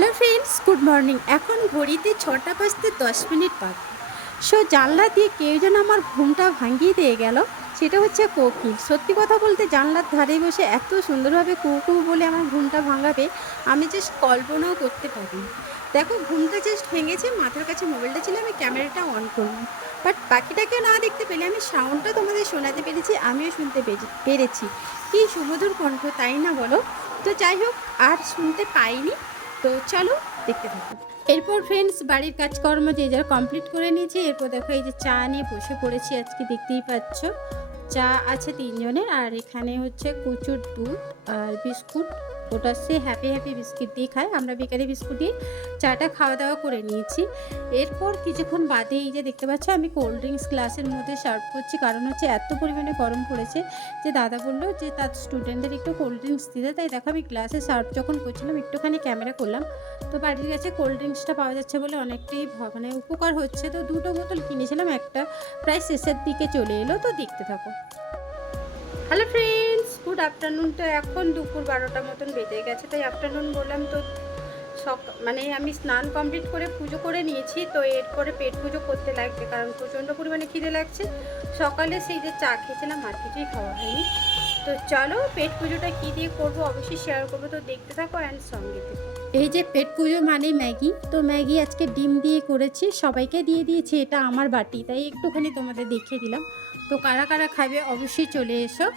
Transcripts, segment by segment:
Hello friends, good morning. এখন ঘড়িতে 6টা বাজতে 10 মিনিট বাকি। জানলা দিয়ে কেউ যেন আমার ঘুমটা ভাঙিয়ে দিয়ে গেল। সেটা হচ্ছে কোকিল। সত্যি কথা বলতে জানলার ধারে বসে এত সুন্দরভাবে কু কু বলে আমার ঘুমটা ভাঙাবে, আমি জাস্ট কল্পনাও করতে পারিনি। দেখো, ঘুমটা জাস্ট ভেঙেছে, মাথার কাছে মোবাইলটা ছিল, আমি ক্যামেরাটা অন করলাম। বাট পাখিটাকে না দেখতে পেলে আমি সাউন্ডটা তোমাদের শোনাতে পেরেছি, আমিও শুনতে পেরেছি। কি সুমধুর কণ্ঠ, তাই না বলো? তো যাই হোক, আর শুনতে পাইনি। তো চলো দেখতে থাকো। এরপর ফ্রেন্ডস, বাড়ির কাজকর্ম যে যার কমপ্লিট করে নিয়েছি। এরপর দেখো, এই যে চা নিয়ে বসে পড়েছি। আজকে দেখতেই পাচ্ছ চা আছে 3 জনের, আর এখানে হচ্ছে কচুর দুধ আর বিস্কুট। ওটা সে হ্যাপি হ্যাপি বিস্কিট দিয়ে খায়, আমরা বেকারি বিস্কুট দিয়ে চাটা খাওয়া দাওয়া করে নিয়েছি। এরপর কিছুক্ষণ বাদে এই যে দেখতে পাচ্ছ, আমি কোল্ড ড্রিঙ্কস গ্লাসের মধ্যে সার্ভ করছি। কারণ হচ্ছে এত পরিমাণে গরম পড়েছে যে দাদা বললো যে তার স্টুডেন্টদের একটু কোল্ড ড্রিঙ্কস দিতে। তাই দেখো, আমি গ্লাসে সার্ভ যখন করছিলাম একটুখানি ক্যামেরা করলাম। তো বাড়ির কাছে কোল্ড ড্রিঙ্কসটা পাওয়া যাচ্ছে বলে অনেকটাই মানে উপকার হচ্ছে। তো 2টো বোতল কিনেছিলাম, একটা প্রায় শেষের দিকে চলে এলো। তো দেখতে থাকো। Hello friends, good afternoon. তো এখন দুপুর 12টা মতন বেজে গেছে, তাই আফটারনুন বললাম। তো মানে আমি স্নান কমপ্লিট করে পুজো করে নিয়েছি। তো এরপরে পেট পুজো করতে লাগবে, কারণ প্রচণ্ড পরিমাণে খিদে লাগছে। সকালে সেই যে চা খেয়েছিলাম আর কিছুই খাওয়া হয়নি। তো চলো, পেট পুজোটা কী দিয়ে করবো অবশ্যই শেয়ার করবো। তো দেখতে থাকো অ্যান্ড সঙ্গে থেকো। এই যে পেট পুজো মানে ম্যাগি। তো ম্যাগি আজকে ডিম দিয়ে করেছি, সবাইকে দিয়ে দিয়েছি। এটা আমার বাটি, তাই একটুখানি তোমাদের দেখিয়ে দিলাম। তো কারা কারা খাবে অবশ্যই চলে এসো।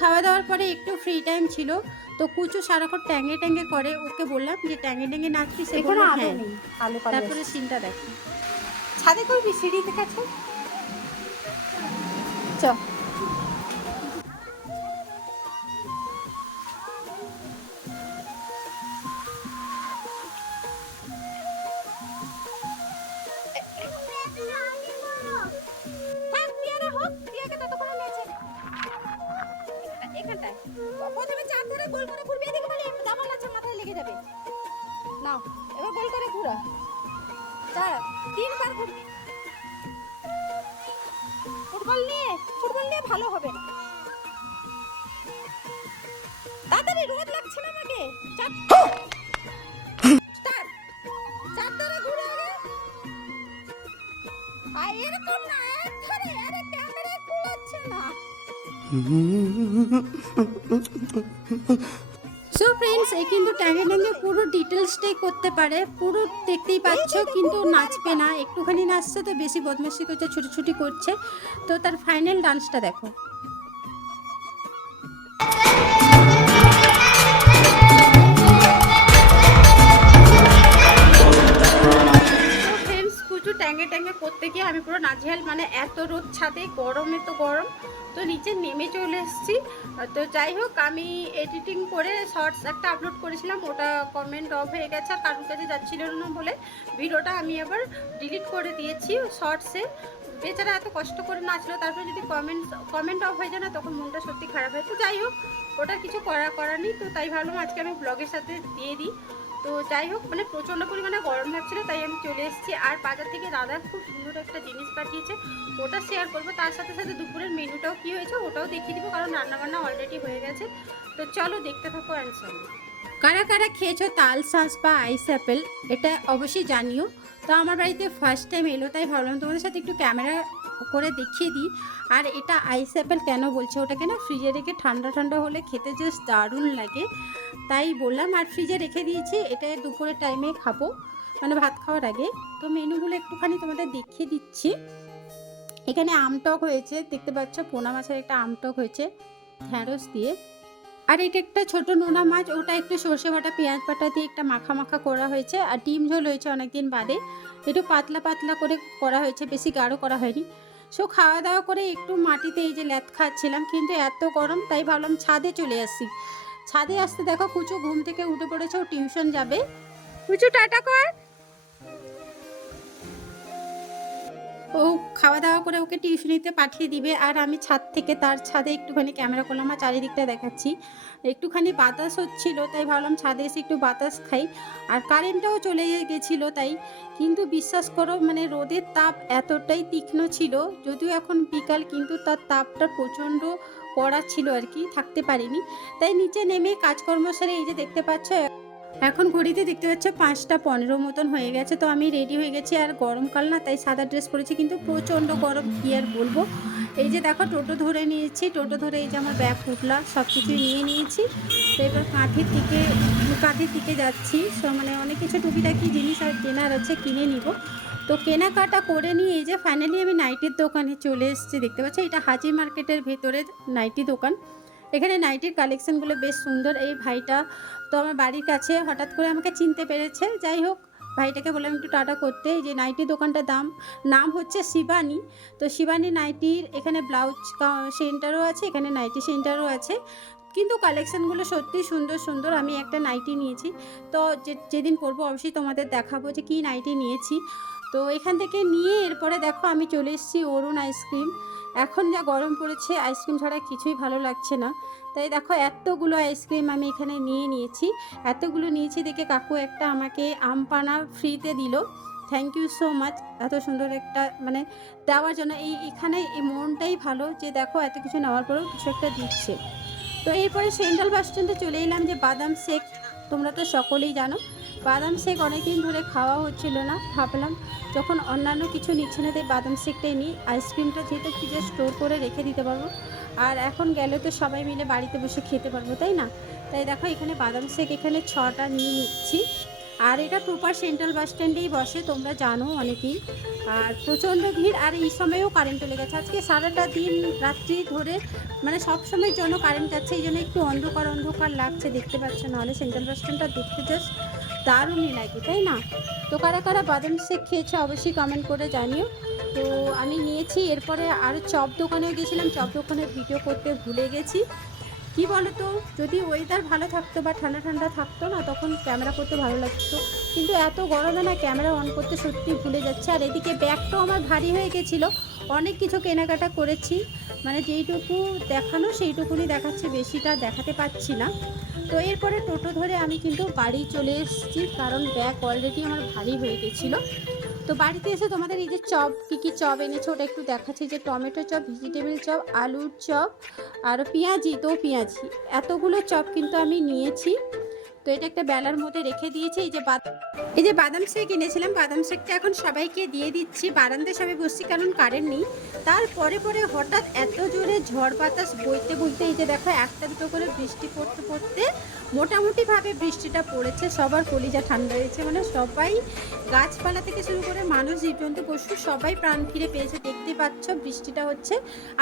খাওয়া দাওয়ার পরে একটু ফ্রি টাইম ছিল। তো কুচু সারাক্ষণ ট্যাঙ্গে ট্যাঙ্গে করে, ওকে বললাম যে ট্যাঙ্গে ট্যাঙ্গে নাচবি, সে বললো হ্যাঁ। তারপরে সিনটা দেখো, ছাদে করবি সিঁড়িতে কাছে চ। এখানটায় প্রথমে চার ধারে গোল করে ঘুরবি, এদিকে বলে জামা লাচা মাথায় লেগে যাবে। নাও, এবার গোল করে ঘুরা। 3বার ঘুরবি। ফুটবল নিয়ে ভালো হবে না। তাড়াতাড়ি, রোদ লাগছে না আমাকে। স্টার্ট। চার ধারে ঘুরে আগে। আর এরকম না, এক ধারে। আরে ক্যামেরা খুলছে না। সো ফ্রেন্ডস, এই কিন্তু ট্যাঙ্গে ট্যাঙ্গে পুরো ডিটেলসটাই করতে পারে, পুরো দেখতেই পাচ্ছ। কিন্তু নাচবে না, একটুখানি নাচছে। তো বেশি বদমাশি করছে, ছুটি করছে। তো তার ফাইনাল ডান্সটা দেখো। ট্যাঙ্গে ট্যাঙ্গে করতে গিয়ে আমি পুরো নাজেহাল, মানে এত রোদ, ছাদে গরমে তো গরম। তো নিচে নেমে চলে এসেছি। তো যাই হোক, আমি এডিটিং করে শর্টস একটা আপলোড করেছিলাম, ওটা কমেন্ট অফ হয়ে গেছে আর কারোর কাছে যাচ্ছিল না বলে ভিডিওটা আমি আবার ডিলিট করে দিয়েছি শর্টসে। বেচারা এত কষ্ট করে নাচলো, তারপরে যদি কমেন্ট অফ হয়ে যায় না, তখন মনটা সত্যি খারাপ হয়। তো যাই হোক, ওটা কিছু করার নেই। তো তাই ভাবলাম আজকে আমি ব্লগের সাথে দিয়ে দিই। তো যাই হোক, মানে প্রচণ্ড পরিমাণে গরম লাগছিলো, তাই আমি চলে এসেছি। আর বাজার থেকে দাদা খুব সুন্দর একটা জিনিস পাঠিয়েছে, ওটা শেয়ার করবো। তার সাথে সাথে দুপুরের মেনুটাও কী হয়েছে ওটাও দেখিয়ে দিব, কারণ রান্নাবান্না অলরেডি হয়ে গেছে। তো চলো দেখতে থাকো অ্যান্ড সঙ্গে। কারা কারা খেয়েছো তাল শাঁস বা আইস অ্যাপেল, এটা অবশ্যই জানিও। তো আমার বাড়িতে ফার্স্ট টাইম এলো, তাই ভাবলাম তোমাদের সাথে একটু ক্যামেরা করে দেখিয়ে দিই। আর এটা আইস অ্যাপেল কেন বলছে, ওটাকে না ফ্রিজে রেখে ঠান্ডা ঠান্ডা হলে খেতে জাস্ট দারুণ লাগে, তাই বললাম। আর ফ্রিজে রেখে দিয়েছি, এটা দুপুরের টাইমে খাবো, মানে ভাত খাওয়ার আগে। তো মেনুগুলো একটুখানি তোমাদের দেখিয়ে দিচ্ছি। এখানে আমটক হয়েছে, দেখতে পাচ্ছ পোনা মাছের একটা আমটক হয়েছে ঢ্যাঁড়স দিয়ে। আর এটা একটা ছোট নোনা মাছ, ওটা একটু সর্ষে বাটা পেঁয়াজ বাটা দিয়ে একটা মাখা মাখা করা হয়েছে। আর ডিম ঝোল হয়েছে অনেকদিন বাদে, একটু পাতলা পাতলা করে করা হয়েছে, বেশি গাঢ় করা হয়নি। খাওয়া দাওয়া করে একটু মাটিতে এই যে ল্যাদ খাচ্ছিলাম, কিন্তু এত গরম তাই ভাবলাম ছাদে চলে আসি। ছাদে আসতে দেখো কুচু ঘুম থেকে উঠে পড়েছে, ও টিউশন যাবে। কুচু টাটা কর। ও খাওয়া দাওয়া করে ওকে টিউশনিতে পাঠিয়ে দিবে, আর আমি ছাদ থেকে তার ছাদে একটুখানি ক্যামেরা করলাম আর চারিদিকটা দেখাচ্ছি। একটুখানি বাতাস হচ্ছিল, তাই ভাবলাম ছাদে এসে একটু বাতাস খাই। আর কারেন্টটাও চলে গেছিলো তাই। কিন্তু বিশ্বাস করো, মানে রোদের তাপ এতটাই তীক্ষ্ণ ছিল, যদিও এখন বিকাল, কিন্তু তার তাপটা প্রচণ্ড কড়া ছিল আর কি, থাকতে পারিনি। তাই নিচে নেমে কাজকর্ম সেরে এই যে দেখতে পাচ্ছ এখন ঘড়িতে দেখতে পাচ্ছ 5টা 15 মতন হয়ে গেছে। তো আমি রেডি হয়ে গেছি, আর গরমকাল না, তাই সাদা ড্রেস পরেছি, কিন্তু প্রচণ্ড গরম, কী আর বলবো। এই যে দেখো টোটো ধরে নিয়েছি, টোটো ধরে এই যে আমার ব্যাগ পুটলা সব কিছুই নিয়ে নিয়েছি। তো এবার কাঁথির দিকে যাচ্ছি। মানে অনেক কিছু টুকিটাকি জিনিস আর কেনার আছে, কিনে নিব। তো কেনাকাটা করে নিয়ে এই যে ফাইনালি আমি নাইটির দোকানে চলে এসেছি। দেখতে পাচ্ছি এটা হাজি মার্কেটের ভেতরের নাইটি দোকান। এখানে নাইটির কালেকশানগুলো বেশ সুন্দর। এই ভাইটা তো আমার বাড়ির কাছে, হঠাৎ করে আমাকে চিনতে পেরেছে। যাই হোক, ভাইটাকে বললাম একটু টাটা করতে। এই যে নাইটি দোকানটার নাম হচ্ছে শিবানী। তো শিবানী নাইটির এখানে ব্লাউজ সেন্টারও আছে, এখানে নাইটি সেন্টারও আছে, কিন্তু কালেকশানগুলো সত্যিই সুন্দর সুন্দর। আমি একটা নাইটি নিয়েছি, তো যেদিন পরবো অবশ্যই তোমাদের দেখাবো যে কী নাইটি নিয়েছি। তো এখান থেকে নিয়ে এরপরে দেখো আমি চলে এসেছি অরুণ আইসক্রিম। এখন যা গরম পড়েছে, আইসক্রিম ছাড়া কিছুই ভালো লাগছে না। তাই দেখো এতগুলো আইসক্রিম আমি এখানে নিয়েছি। এতগুলো নিয়েছি দেখে কাকু একটা আমাকে আম পানা ফ্রিতে দিল। থ্যাংক ইউ সো মাচ, এত সুন্দর একটা মানে দেওয়ার জন্য। এখানে এই মনটাই ভালো যে দেখো এত কিছু নেওয়ার পরেও কিছু একটা দিচ্ছে। তো এরপরে সেন্ট্রাল বাস স্ট্যান্ডে চলে এলাম। যে বাদাম শেক তোমরা তো সকলেই জানো, বাদাম শেক অনেকদিন ধরে খাওয়া হচ্ছিল না, ভাবলাম যখন অন্যান্য কিছু নিচ্ছে না তাই বাদাম শেকটাই নিই। আইসক্রিমটা যেহেতু ফ্রিজে স্টোর করে রেখে দিতে পারবো, আর এখন গেলে তো সবাই মিলে বাড়িতে বসে খেতে পারবো, তাই না? তাই দেখো এখানে বাদাম শেক এখানে 6টা নিয়ে নিচ্ছি। আর এটা প্রপার সেন্ট্রাল বাস স্ট্যান্ডেই বসে, তোমরা জানো অনেকেই। আর প্রচণ্ড ভিড়, আর এই সময়েও কারেন্ট চলে গেছে। আজকে সারাটা দিন রাত্রি ধরে মানে সব সময়ের জন্য কারেন্ট যাচ্ছে, এই জন্য একটু অন্ধকার অন্ধকার লাগছে, দেখতে পাচ্ছ। নাহলে সেন্ট্রাল বাস স্ট্যান্ডটা দেখতে জাস্ট দারুণই লাগে, তাই না? তো কারা কারা বাদাম শেক খেয়েছে অবশ্যই কমেন্ট করে জানিও। তো আমি নিয়েছি। এরপরে আরও চপ দোকানেও গেছিলাম, চপ দোকানের ভিডিও করতে ভুলে গেছি। কি বলো তো, যদি ওয়েদার ভালো থাকতো বা ঠান্ডা ঠান্ডা থাকতো না, তখন ক্যামেরা করতে ভালো লাগতো, কিন্তু এত গরমে না ক্যামেরা অন করতে সত্যি ভুলে যাচ্ছে। আর এদিকে ব্যাগটাও আমার ভারী হয়ে গেছিলো, অনেক কিছু কেনাকাটা করেছি, মানে যেইটুকু দেখানো সেইটুকুনি দেখাচ্ছি, বেশিটা দেখাতে পারছি না। তো এরপরে টোটো ধরে আমি কিন্তু বাড়ি চলে এসেছি, কারণ ব্যাগ অলরেডি আমার ভারী হয়ে গেছিলো। তো বাড়িতে এসে তোমাদের এই যে চপ, কী চপ এনেছে ওটা একটু দেখাচ্ছি। যে টমেটো চপ, ভেজিটেবিল চপ, আলুর চপ, আর পেঁয়াজি, পেঁয়াজি এতগুলো চপ কিন্তু আমি নিয়েছি। তো এটা একটা বেলার মধ্যে রেখে দিয়েছি। এই যে বাদাম শেক এনেছিলাম, বাদাম শেকটা এখন সবাইকে দিয়ে দিচ্ছি। বারান্দায় সবাই বসছি কারণ কারেন্ট নেই। তারপরে হঠাৎ এত জোরে ঝড় বাতাস বইতে বইতে এই যে দেখো একটা দুটো করে বৃষ্টি পড়তে পড়তে মোটামুটিভাবে বৃষ্টিটা পড়েছে। সবার কলিজা ঠান্ডা হয়েছে, মানে সবাই গাছপালা থেকে শুরু করে মানুষ, জীবজন্ত, পশু সবাই প্রাণ ফিরে পেয়েছে। দেখতে পাচ্ছ বৃষ্টিটা হচ্ছে,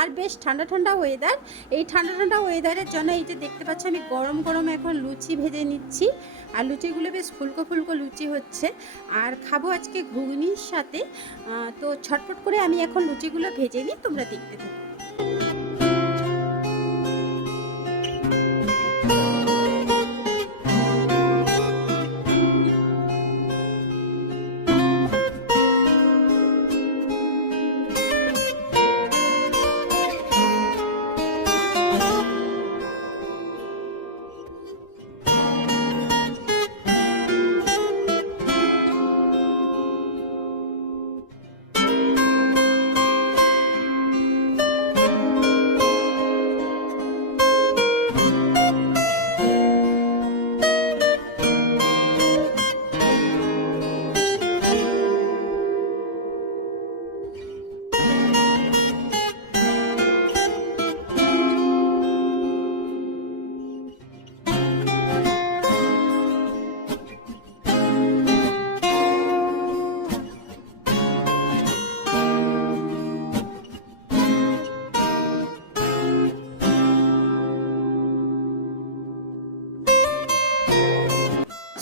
আর বেশ ঠান্ডা ঠান্ডা ওয়েদার। এই ঠান্ডা ঠান্ডা ওয়েদারের জন্য এই যে দেখতে পাচ্ছ আমি গরম গরম এখন লুচি ভেজে নিচ্ছি। আর লুচিগুলো বেশ ফুলকো ফুলকো লুচি হচ্ছে, আর খাবো আজকে ঘুগনির সাথে। তো ছটফট করে আমি এখন লুচিগুলো ভেজে নিই, তোমরা দেখতে থাকো।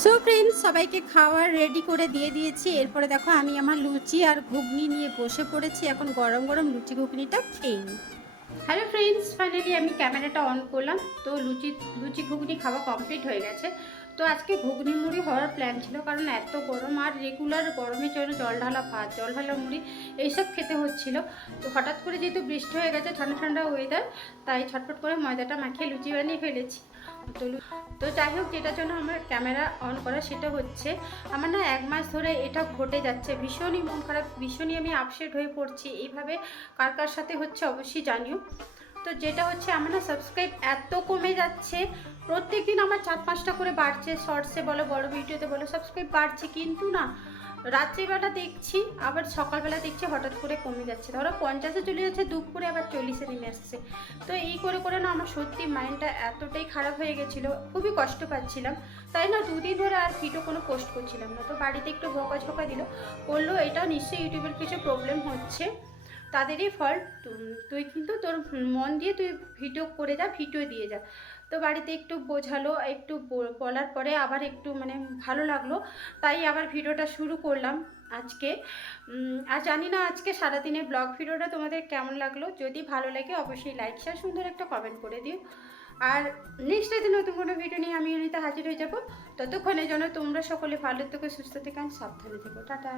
সো ফ্রেন্ডস, সবাইকে খাওয়ার রেডি করে দিয়ে দিয়েছি। এরপরে দেখো আমি আমার লুচি আর ঘুগনি নিয়ে বসে পড়েছি। এখন গরম গরম লুচি ঘুগনিটা খেয়ে নিই। হ্যালো ফ্রেন্ডস, ফাইনালি আমি ক্যামেরাটা অন করলাম। তো লুচি ঘুগনি খাওয়া কমপ্লিট হয়ে গেছে। তো আজকে ঘুগনি মুড়ি হওয়ার প্ল্যান ছিল, কারণ এত গরম আর রেগুলার গরমের জন্য জল ঢালা ভাত, জল ঢালা মুড়ি এইসব খেতে হচ্ছিল। তো হঠাৎ করে যেহেতু বৃষ্টি হয়ে গেছে, ঠান্ডা ঠান্ডা ওয়েদার, তাই ছটফট করে ময়দাটা মাখিয়ে লুচি বানিয়ে ফেলেছি। তো যাই হোক, যেটার জন্য আমার ক্যামেরা অন করা সেটা হচ্ছে আমার না 1 মাস ধরে এটা ঘটে যাচ্ছে। ভীষণই মন খারাপ, ভীষণই আমি আপসেট হয়ে পড়ছি। এইভাবে কার কার সাথে হচ্ছে অবশ্যই জানিও। তো যেটা হচ্ছে আমার না সাবস্ক্রাইব এত কমে যাচ্ছে, প্রত্যেকদিন আমার 4-5টা করে বাড়ছে, শর্টসে বলো বড় ভিডিওতে বলো সাবস্ক্রাইব বাড়ছে, কিন্তু না রাত্রিবেলা দেখছি আবার সকালবেলা দেখছি হঠাৎ করে কমে যাচ্ছে, ধরো 50-এ চলে যাচ্ছে, দুপুরে আবার 40-এ নেমে আসছে। তো এই করে করে না আমার সত্যি মাইন্ডটা এতটাই খারাপ হয়ে গেছিলো, খুবই কষ্ট পাচ্ছিলাম। তাই না 2 দিন ধরে আর ভিডিও কোনো পোস্ট করছিলাম না। তো বাড়িতে একটু বকাঝকা দিল, বললো এটা নিশ্চয়ই ইউটিউবের কিছু প্রবলেম হচ্ছে, তাদেরই ফল্ট, তুই কিন্তু তোর মন দিয়ে তুই ভিডিও করে যা, ভিডিও দিয়ে যা। তো বাড়িতে একটু বোঝালো, একটু বলার পরে আবার একটু মানে ভালো লাগলো, তাই আবার ভিডিওটা শুরু করলাম আজকে। আর জানি না আজকে সারাদিনের ব্লগ ভিডিওটা তোমাদের কেমন লাগলো, যদি ভালো লাগে অবশ্যই লাইক শেয়ার সুন্দর একটা কমেন্ট করে দিও। আর নেক্সট দিন নতুন কোনো ভিডিও নিয়ে আমি অনিতা হাজির হয়ে যাবো। ততক্ষণের জন্য তোমরা সকলে ভালো থেকো, সুস্থ থেকো, সাবধানে থেকো, টাটা।